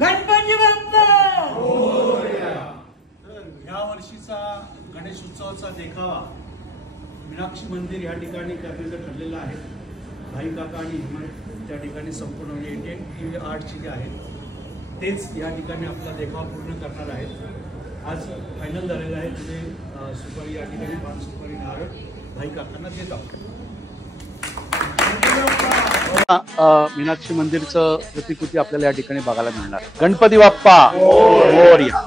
गणपती बाप्पा या वर्षीचा गणेश उत्सवाचा देखावा मीनाक्षी मंदिर या ठिकाणी करण्याचं ठरलेलं आहे। भाई काका आणि हिमंत त्या ठिकाणी संपूर्ण इंडियन आर्टची जे आहे तेच या ठिकाणी आपला देखावा पूर्ण करणार आहेत। आज फायनल झालेलं आहे तिथे सुपारी या ठिकाणी 5 सुपारी नारळ भाई काकांना देत आहोत। मीनाक्षी मंदिरचं प्रतिकृती आपल्याला या ठिकाणी बघायला मिळणार। गणपती बाप्पा मोरया।